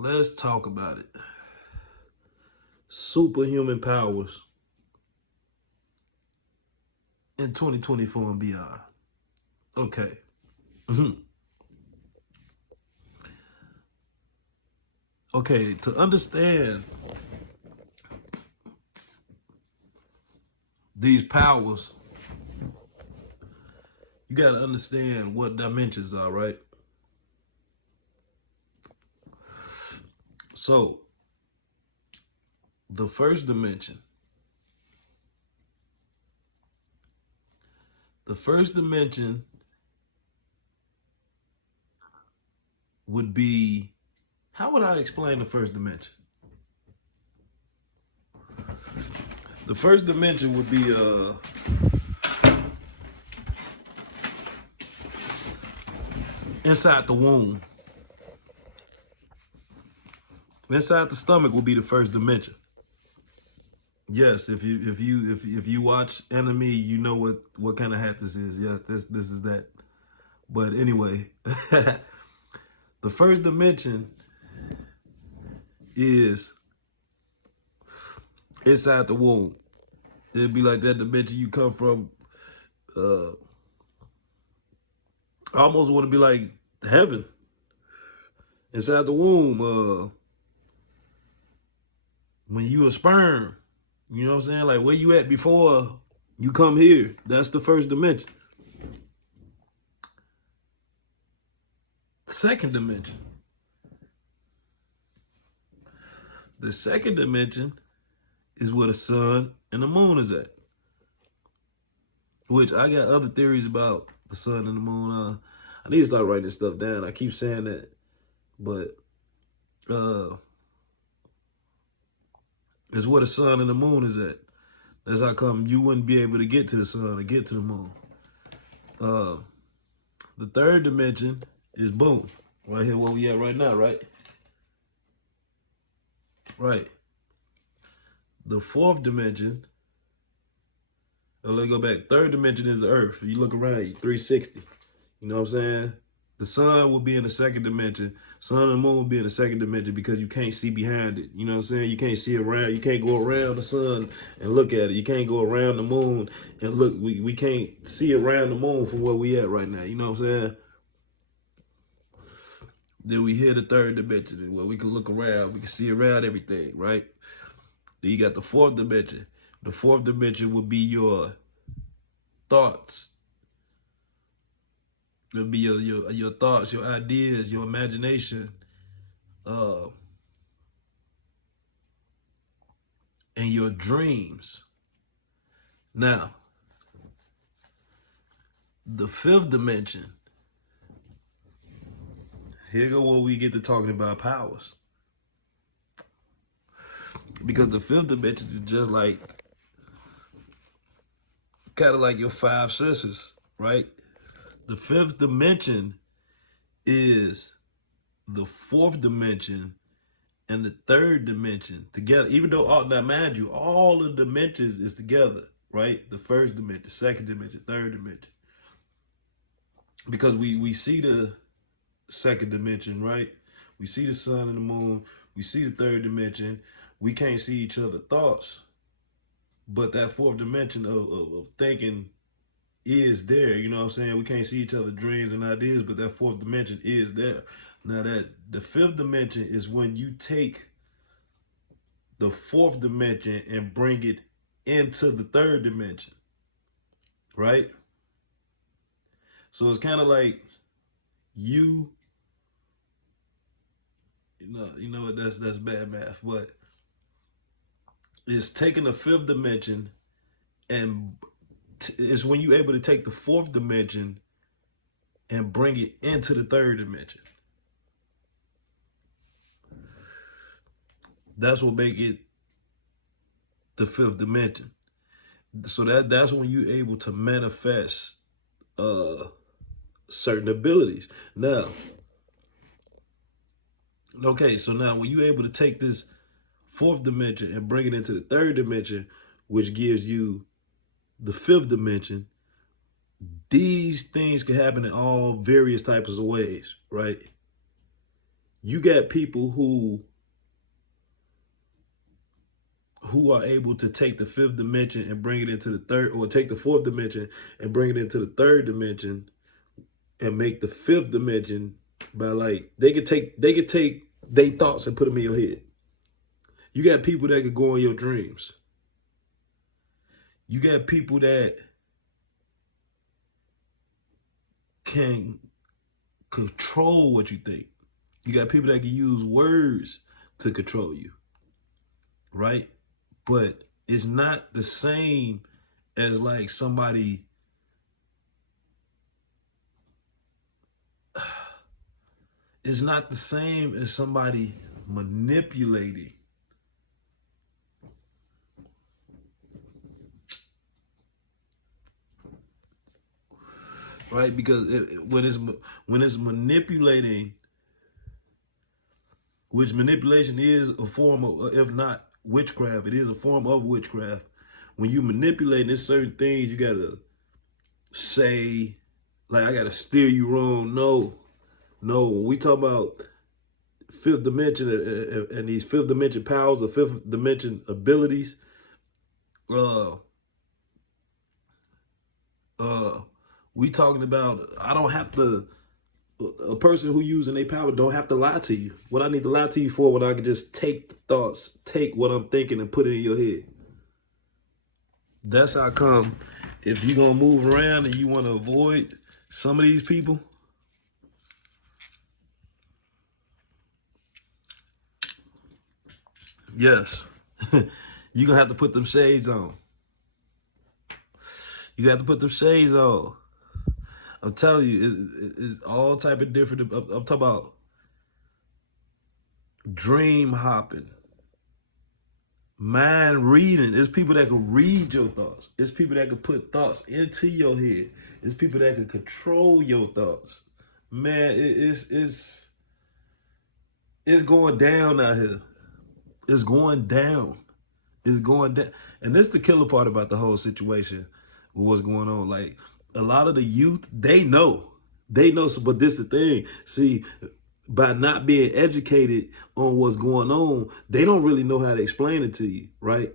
Let's talk about it. Superhuman powers in 2024 and beyond. Okay. Okay, to understand these powers, you got to understand what dimensions are, right? So, the first dimension would be, how would I explain the first dimension? The first dimension would be inside the womb. Inside the stomach will be the first dimension. Yes, if you watch Enemy, you know what kind of hat this is. Yes, this is that. But anyway, the first dimension is inside the womb. It'd be like that dimension you come from. I almost want to be like heaven. Inside the womb. When you a sperm, you know what I'm saying? Like where you at before you come here. That's the first dimension. Second dimension. The second dimension is where the sun and the moon is at. Which I got other theories about the sun and the moon. I need to start writing this stuff down. I keep saying that. But it's where the sun and the moon is at. That's how come you wouldn't be able to get to the sun or get to the moon. The third dimension is boom. Right here where we at right now, right? Right. The fourth dimension, let's go back. Third dimension is the earth. If you look around, you 360. You know what I'm saying? The sun will be in the second dimension. Sun and the moon will be in the second dimension because you can't see behind it. You know what I'm saying? You can't see around. You can't go around the sun and look at it. You can't go around the moon and look. We can't see around the moon from where we at right now. You know what I'm saying? Then we hit the third dimension where we can look around. We can see around everything, right? Then you got the fourth dimension. The fourth dimension would be your thoughts. It'll be your thoughts, your ideas, your imagination, and your dreams. Now, the fifth dimension, here go where we get to talking about powers. Because the fifth dimension is just like, kind of like your five senses, right? The fifth dimension is the fourth dimension and the third dimension together. Even though, now mind you, all the dimensions is together, right? The first dimension, second dimension, third dimension. Because we see the second dimension, right? We see the sun and the moon. We see the third dimension. We can't see each other's thoughts. But that fourth dimension of thinking is there, you know what I'm saying? We can't see each other's dreams and ideas, but that fourth dimension is there. Now that the fifth dimension is when you take the fourth dimension and bring it into the third dimension, right? So it's kind of like you know that's bad math, but it's taking the fifth dimension and it's when you're able to take the fourth dimension and bring it into the third dimension. That's what make it the fifth dimension. So that's when you're able to manifest certain abilities. Now, okay, so now when you're able to take this fourth dimension and bring it into the third dimension, which gives you the fifth dimension, these things can happen in all various types of ways, right? you got people who are able to take the fifth dimension and bring it into the third, or take the fourth dimension and bring it into the third dimension and make the fifth dimension by, like, they could take their thoughts and put them in your head. You got people that could go in your dreams. You got people that can control what you think. You got people that can use words to control you, right? But it's not the same as like somebody it's not the same as somebody manipulating. Right? Because when it's manipulating, which manipulation is a form of, if not witchcraft, it is a form of witchcraft. When you manipulate, there's certain things you gotta say, like, I gotta steer you wrong. No, when we talk about fifth dimension and these fifth dimension powers or fifth dimension abilities, we talking about, I don't have to, a person who using their power don't have to lie to you. What I need to lie to you for, when I can just take the thoughts, take what I'm thinking and put it in your head. That's how come, if you're going to move around and you want to avoid some of these people, yes, you're going to have to put them shades on. You have to put them shades on. I'm telling you, it's all type of different. I'm talking about dream hopping, mind reading. It's people that can read your thoughts. It's people that can put thoughts into your head. It's people that can control your thoughts. Man, it's going down out here. It's going down. It's going down. And this is the killer part about the whole situation with what's going on. Like, a lot of the youth, they know. But this is the thing. See, by not being educated on what's going on, they don't really know how to explain it to you, right?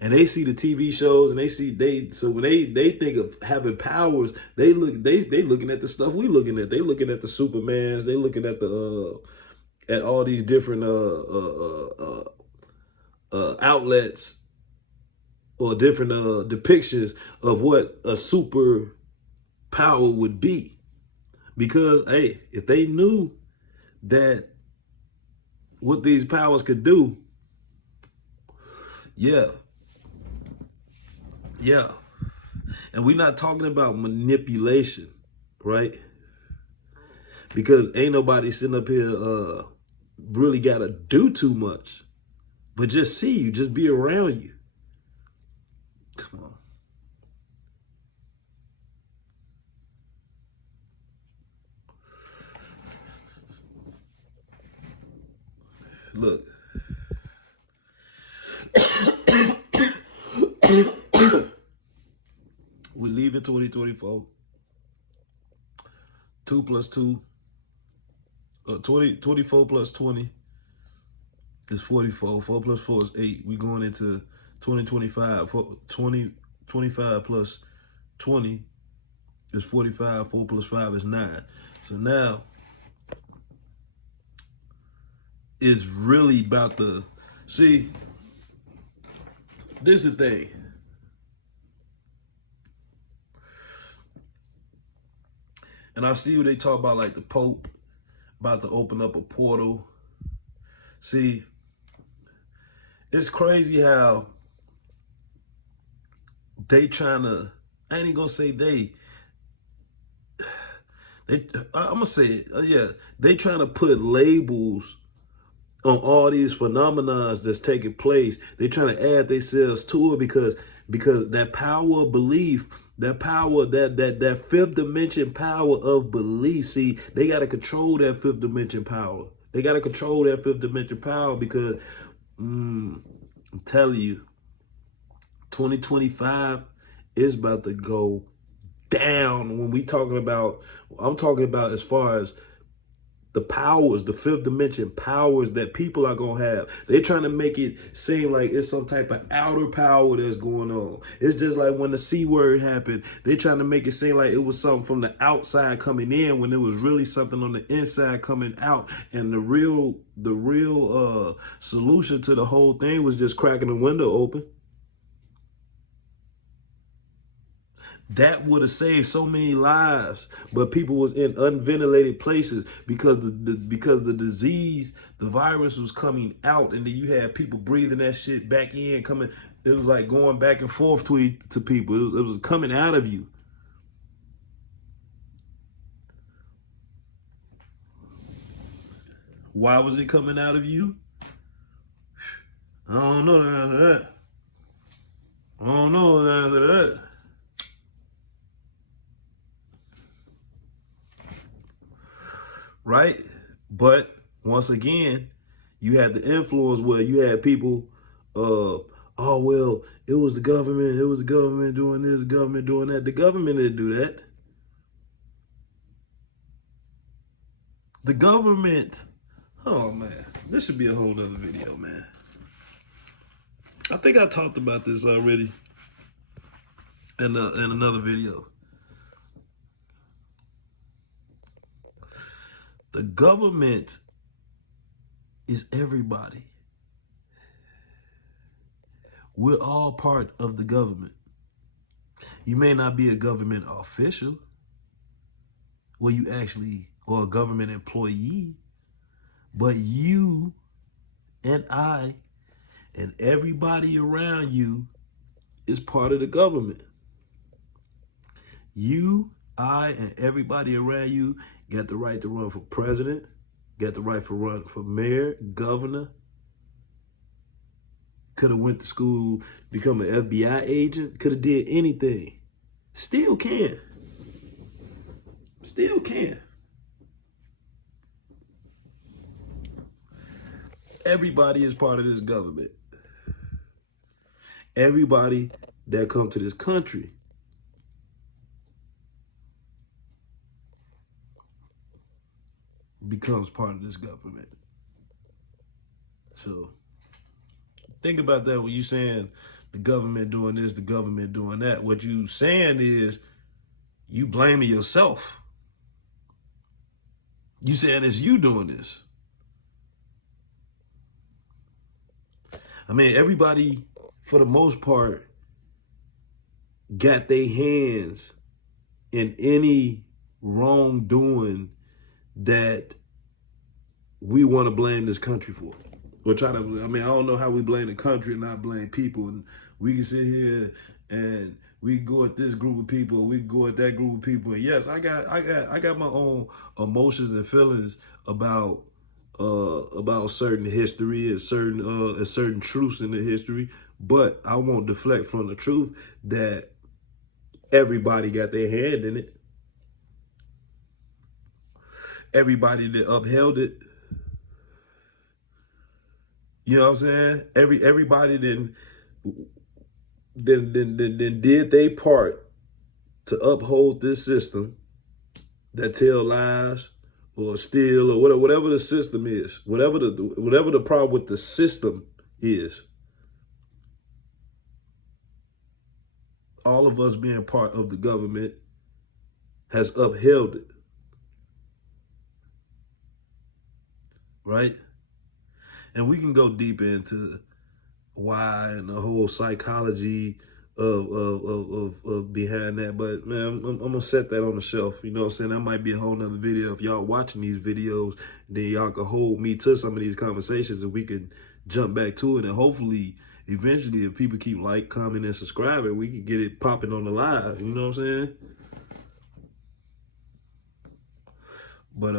And they see the TV shows, and so when they think of having powers, they looking at the stuff we looking at. They looking at the Supermans. They looking at the at all these different outlets or different depictions of what a super power would be. Because, hey, if they knew that what these powers could do, yeah. And we're not talking about manipulation, right? Because ain't nobody sitting up here really got to do too much, but just see you, just be around you. Come on. Look. We leave in 2024. 2 plus 2, 24 plus 20 is 44. 4 plus 4 is 8. We going into 2025. 25 plus 20 is 45. 4 plus 5 is 9. So now it's really about the, see, this is the thing. And I see what they talk about, like the Pope about to open up a portal. See, it's crazy how they trying to, I ain't gonna say I'm gonna say it, yeah. They trying to put labels on all these phenomena that's taking place. They trying to add themselves to it because that power of belief, that power, that fifth dimension power of belief. See, they got to control that fifth dimension power. They got to control that fifth dimension power because I'm telling you, 2025 is about to go down. When we talking about, I'm talking about as far as the powers, the fifth dimension powers that people are going to have. They're trying to make it seem like it's some type of outer power that's going on. It's just like when the C word happened, they're trying to make it seem like it was something from the outside coming in when it was really something on the inside coming out. And the real solution to the whole thing was just cracking the window open. That would have saved so many lives, but people was in unventilated places because the disease, the virus was coming out, and then you had people breathing that shit back in, coming. It was like going back and forth to people. It was coming out of you. Why was it coming out of you? I don't know the answer to that. I don't know the answer to that. Right? But once again, you had the influence where you had people, oh, well, it was the government doing this, the government doing that. The government didn't do that. The government, oh man, this should be a whole nother video, man. I think I talked about this already in another video. The government is everybody. We're all part of the government. You may not be a government official, or a government employee, but you and I and everybody around you is part of the government. You, I, and everybody around you got the right to run for president, got the right to run for mayor, governor, could have went to school, become an FBI agent, could have did anything. Still can. Still can. Everybody is part of this government. Everybody that come to this country becomes part of this government. So think about that when you saying the government doing this, the government doing that. What you saying is you blaming yourself. You saying it's you doing this. I mean, everybody, for the most part, got their hands in any wrongdoing that we want to blame this country for. Or try to, I mean, I don't know how we blame the country and not blame people. And we can sit here and we go at this group of people, we go at that group of people. And yes, I got my own emotions and feelings about certain history and certain truths in the history, but I won't deflect from the truth that everybody got their hand in it. Everybody that upheld it. You know what I'm saying? Everybody then did their part to uphold this system that tell lies or steal or whatever the system is, whatever the problem with the system is. All of us being part of the government has upheld it. Right? And we can go deep into why and the whole psychology of behind that, but man, I'm gonna set that on the shelf. You know what I'm saying? That might be a whole nother video. If y'all watching these videos, then y'all can hold me to some of these conversations and we can jump back to it. And hopefully, eventually, if people keep like, commenting, and subscribing, we can get it popping on the live. You know what I'm saying? But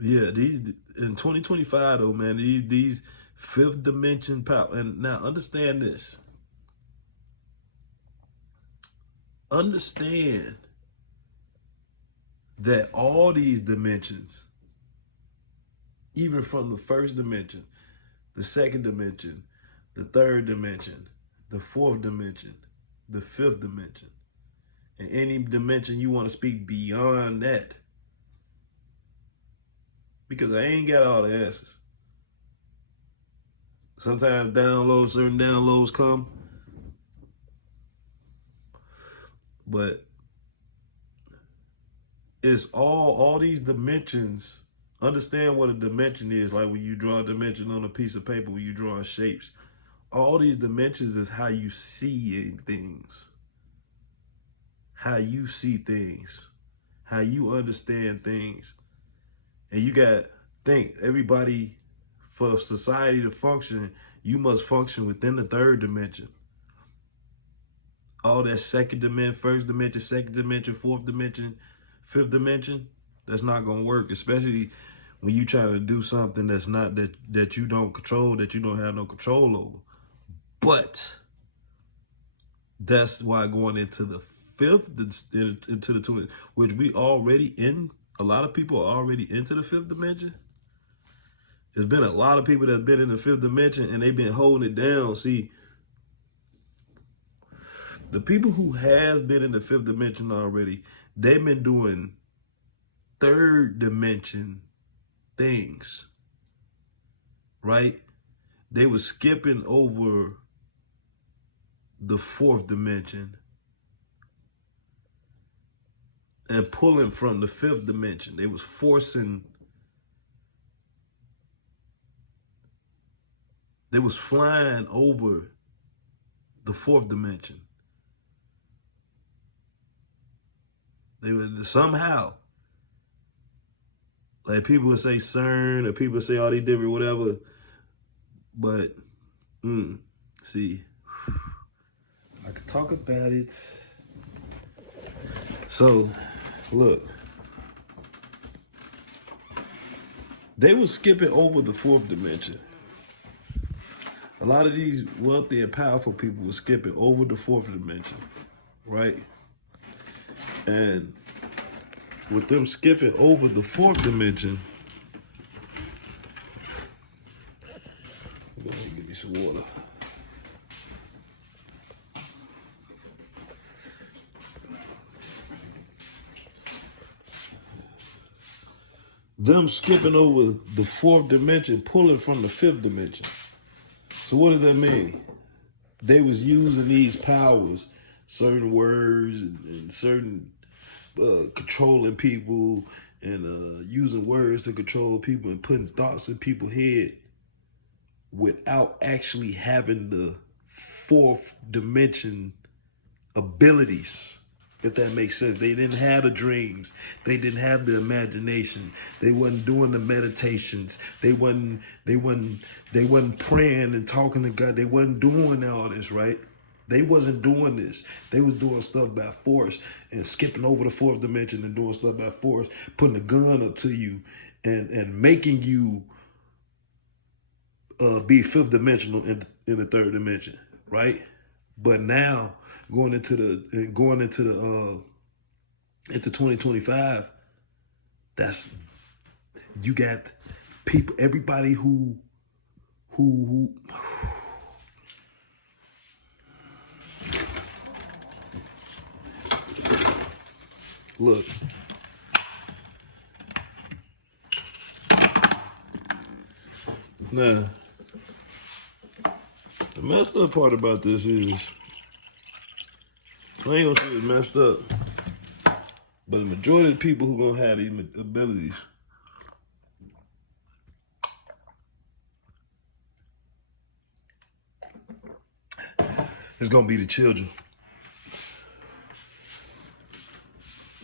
yeah, these in 2025 though, man, these fifth dimension power. And now understand this. Understand that all these dimensions, even from the first dimension, the second dimension, the third dimension, the fourth dimension, the fifth dimension. And any dimension you want to speak beyond that. Because I ain't got all the answers. Sometimes certain downloads come. But it's all these dimensions. Understand what a dimension is. Like when you draw a dimension on a piece of paper, when you draw shapes. All these dimensions is how you see things. How you see things. How you understand things. And you got to think, everybody, for society to function, you must function within the third dimension. All that second dimension, first dimension, second dimension, fourth dimension, fifth dimension, that's not going to work, especially when you try to do something that's not that you don't control, that you don't have no control over. But that's why going into the fifth, into the two, which we already in, a lot of people are already into the fifth dimension. There's been a lot of people that have been in the fifth dimension and they've been holding it down. See, the people who has been in the fifth dimension already, they've been doing third dimension things, right? They were skipping over the fourth dimension and pulling from the fifth dimension. They was flying over the fourth dimension. They would somehow, like people would say CERN, or people would say all these different whatever, but see, I could talk about it. So, look, they were skipping over the fourth dimension. A lot of these wealthy and powerful people were skipping over the fourth dimension, right? And with them skipping over the fourth dimension, give me some water. Them skipping over the fourth dimension, pulling from the fifth dimension. So what does that mean? They was using these powers, certain words and certain controlling people, and using words to control people and putting thoughts in people's head without actually having the fourth dimension abilities, if that makes sense. They didn't have the dreams. They didn't have the imagination. They wasn't doing the meditations. They wasn't praying and talking to God. They wasn't doing all this, right? They wasn't doing this. They was doing stuff by force and skipping over the fourth dimension and doing stuff by force, putting a gun up to you and making you be fifth dimensional in the third dimension, right? But now into 2025, that's, you got people, everybody who look. Now, the messed up part about this is, I ain't gonna say it's messed up, but the majority of the people who gonna have these abilities is gonna be the children.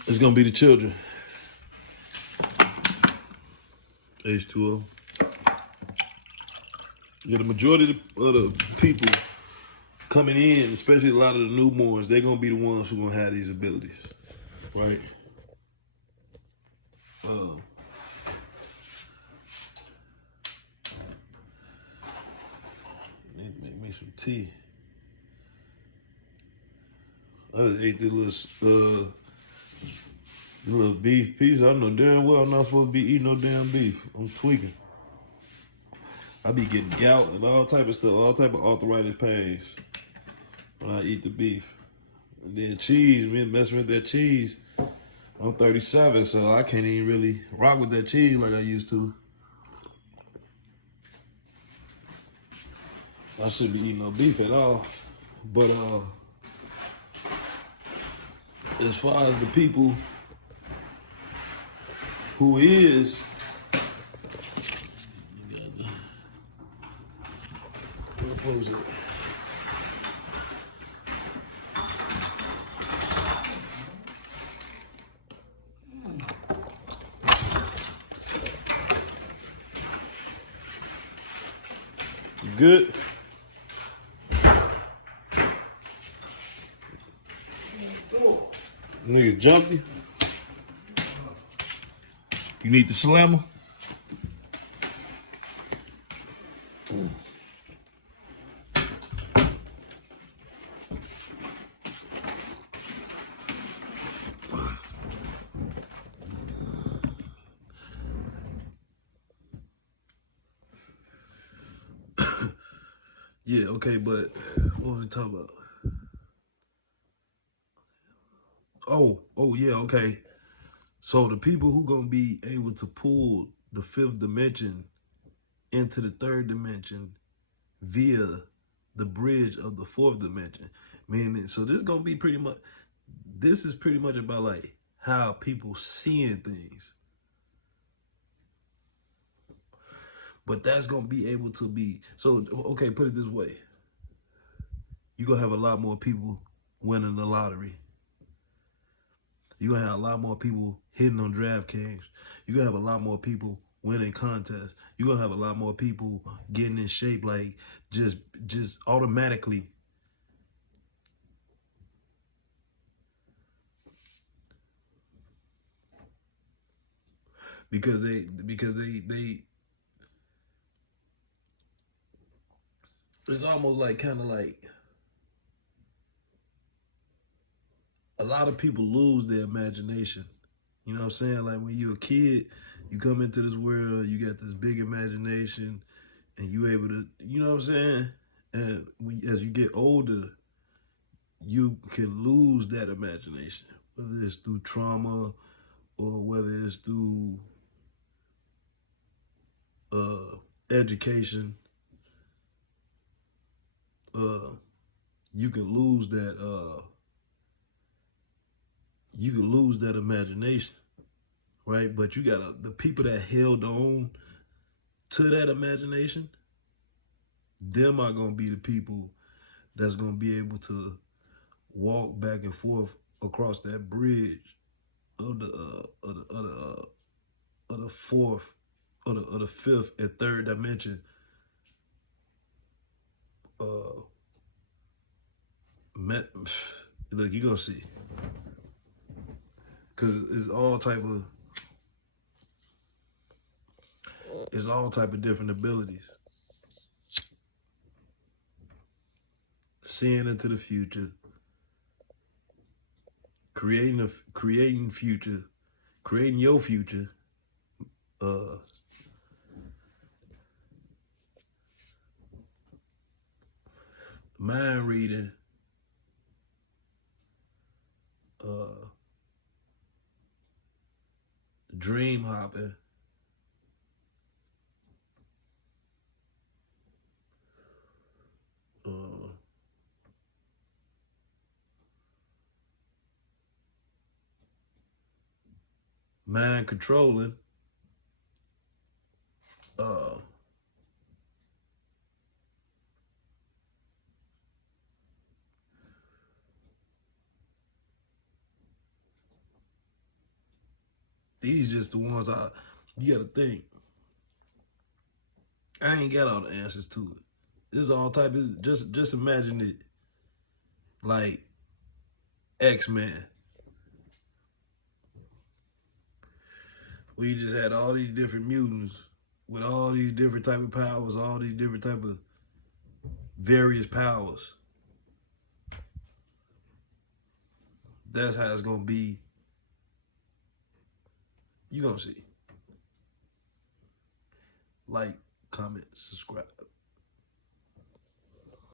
It's gonna be the children. H2O. Yeah, the majority of the people coming in, especially a lot of the newborns, they're gonna be the ones who gonna have these abilities, right? Need to make me some tea. I just ate this little beef piece. I know damn well I'm not supposed to be eating no damn beef. I'm tweaking. I be getting gout and all type of stuff, all type of arthritis pains when I eat the beef. Then cheese, man, messing with that cheese. I'm 37, so I can't even really rock with that cheese like I used to. I shouldn't be eating no beef at all. But as far as the people who is, what was it? You good? Nigga jumped you? You need the slammer? Yeah, okay, but what was we talking about? Oh yeah, okay. So the people who gonna be able to pull the fifth dimension into the third dimension via the bridge of the fourth dimension. Meaning, so this gonna be pretty much. This is pretty much about like how people seeing things, but that's gonna be able to be. So okay, put it this way: you gonna have a lot more people winning the lottery. You're gonna have a lot more people hitting on DraftKings. You're gonna have a lot more people winning contests. You're gonna have a lot more people getting in shape, like just automatically. Because they it's almost like kind of like a lot of people lose their imagination. You know what I'm saying? Like when you're a kid, you come into this world, you got this big imagination, and you able to, you know what I'm saying? And as you get older, you can lose that imagination, whether it's through trauma or whether it's through education. Uh, you can lose that. You can lose that imagination, right? But you got the people that held on to that imagination. Them are gonna be the people that's gonna be able to walk back and forth across that bridge of the fourth of the fifth and third dimension. Uh, met, look, you gonna see, cause it's all type of different abilities. Seeing into the future, creating future, creating your future. Uh, mind reading. Uh, dream hopping. Uh, mind controlling. Uh, these just the ones you gotta think. I ain't got all the answers to it. This is all type of just imagine it like X-Men, where you just had all these different mutants with all these different type of powers, all these different type of various powers. That's how it's gonna be. You gonna see. Like, comment, subscribe.